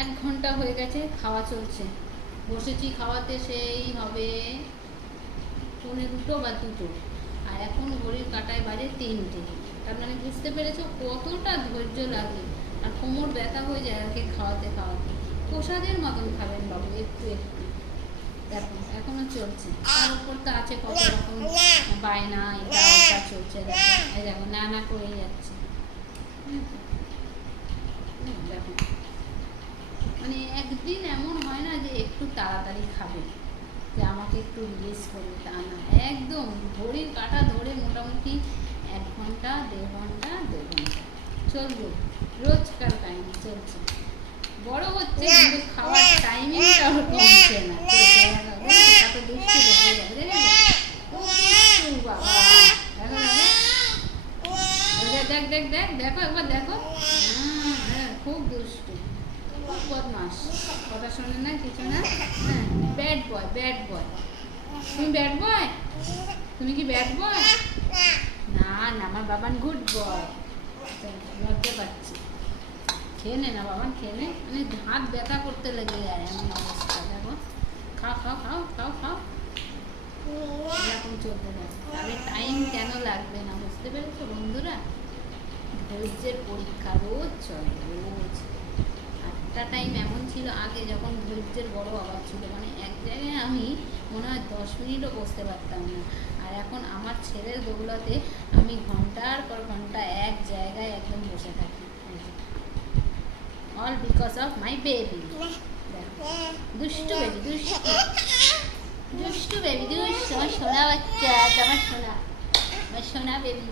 1 ঘন্টা হয়ে গেছে, খাওয়া চলছে। বসেছি খাওয়াতে, সেই হবে 1:45 বা 2টো, আর এখন ঘড়ির কাঁটায় বাজে 3টে। তার মানে বুঝতে পেরেছো কতটা ধৈর্য লাগে, আর কোমর ব্যথা হয়ে যায় আর কি খাওয়াতে খাওয়াতে। প্রসাদের মতন খাবেন বাবু, একটু একটু। দেখো এখনো চলছে, তার উপর তো আছে কত রকম বায়না, এটা ওটা চলছে। দেখো এই দেখো না না করেই যাচ্ছে। দেখো মানে একদিন এমন হয় না যে একটু তাড়াতাড়ি খাবে, যে আমাকে একটু রিলিজ করবে, তা না। একদম ঘড়ির কাঁটা ধরে মোটামুটি 1 ঘন্টা, 1.5 ঘন্টা, 2 ঘন্টা চলবে, রোজকার টাইম চলছে। বড় হচ্ছে কিন্তু খাওয়ার টাইমিংটা ওর কমছে না। কত দুষ্টু দেখে যাবে, দেখেছো বাবা। দেখ দেখ দেখ দেখো একবার দেখো, হ্যাঁ খুব দুষ্টু, খুব বদমাস, কথা শোনে না কিছু না। হ্যাঁ ব্যাড বয়, ব্যাড বয়। তুমি ব্যাড বয়? তুমি কি ব্যাড বয়? না না, আমার বাবান গুড বয়। লজ্জা পাচ্ছি। খেয়ে নে না বাবান, খেয়ে নে। মানে হাত ব্যথা করতে লেগে যায় এমন অবস্থা। দেখো খাও খাও খাও খাও খাও, এরকম চলতে থাকে। তাহলে টাইম কেন লাগবে না, বুঝতে পেরেছো বন্ধুরা? ধৈর্যের পরীক্ষা রোজ চলে, রোজ। একটা টাইম এমন ছিল আগে, যখন ধৈর্যের বড় অভাব ছিল, মানে এক জায়গায় আমি মনে হয় 10 মিনিটও বসতে পারতাম না। আর এখন আমার ছেলের দৌলতে আমি ঘন্টার পর ঘন্টা এক জায়গায় একদম বসে থাকি। All because of my baby. দুষ্টু বেবি, দুষ্টু দুষ্টু বেবি, দুষ্টু। আমার সোনা বাচ্চা, আমার সোনা, আমার সোনা বেবি।